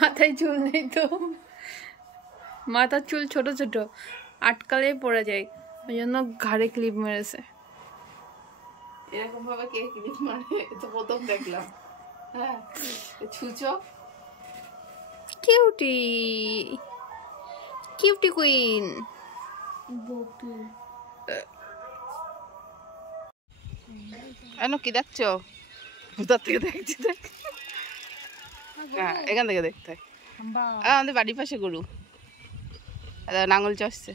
মাথায় চুল নেই তো, মাথার চুল ছোট ছোট, আটকালে পড়ে যায়, ওই জন্য ঘাড়ে ক্লিপ মেরেছে। এরকম ভাবে কে ক্লিপ মারে তো প্রথম দেখলাম। হ্যাঁ ছুঁচো কিউটি কিউটি কুইন। কি দেখছো? কোথা থেকে দেখছি? দেখ, হ্যাঁ এখান থেকে দেখতে হয়। আমাদের বাড়ির পাশে গরু, নাঙ্গল চড়ছে।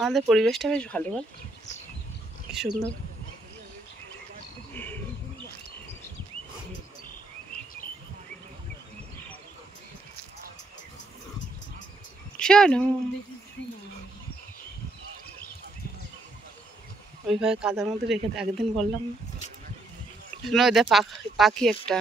আমাদের পরিবেশটা বেশ ভালো, বল কি সুন্দর। শোনো ওইভাবে কাদার মধ্যে রেখে একদিন বললাম না? শোনো ওদের পাখি একটা,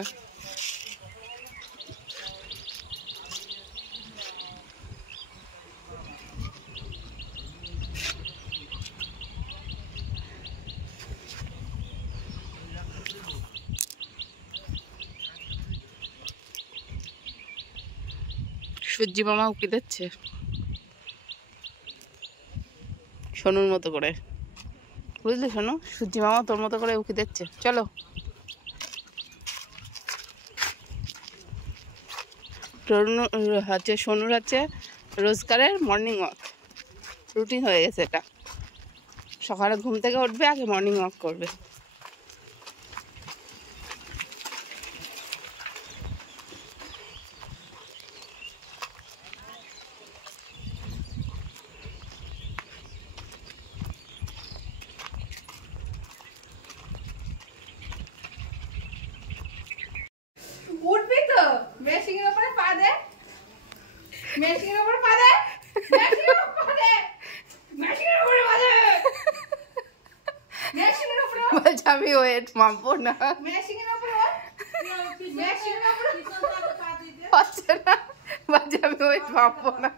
সূর্যি মামা উকি দিচ্ছে সোনুর মতো করে, বুঝলি? শোনো, সূর্যি মামা তোর মতো করে উকি দিচ্ছে। চলো হচ্ছে সোনুর হচ্ছে রোজগারের মর্নিং ওয়াক রুটিন হয়ে গেছে এটা। সকালে ঘুম থেকে উঠবে, আগে মর্নিং ওয়াক করবে। উঠবি তো, মেশিনের উপরে পা দে, মেশিনের উপরে পা দে, মেশিনের উপরে পা দে, মেশিনের উপরে পা দে, মেশিনের উপরে। বলছে আমি ওয়েট মাপবো না, মেশিনের উপরে, মেশিনের উপরে পা দিতে হচ্ছে না। বলছে আমি ওয়েট মাপবো না,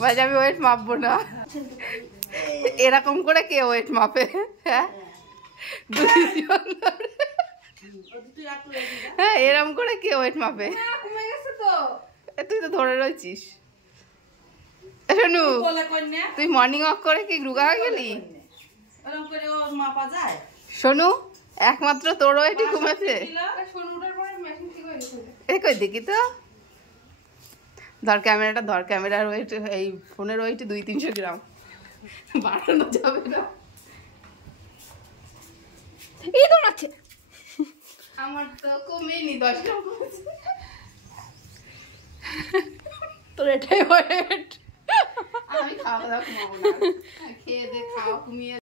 বলছে আমি ওয়েট মাপবো না। এরকম করে কে ওয়েট মাপে? হ্যাঁ হ্যাঁ এরকম করে কে ওয়েট মাপে? কমে গেছে তো। তুই তো ধরে রয়েছিস। শোনু, তুই মর্নিং ওয়াক করে কি রুগা হয়ে গেলি? শোনু, একমাত্র তোর ওয়েটই কমেছে। কই দেখি তো, ধর ক্যামেরাটা, ধর ক্যামেরার ওয়েট, এই ফোনের ওয়েট 200-300 গ্রাম, বাড়ানো যাবে না। আমার তো কমেনি, 10 গ্রাম কমেছে। তোর এটাই ওয়েট। আমি খাওয়া দাওয়া কমাবো না, খেয়ে দে, খাওয়া কমিয়ে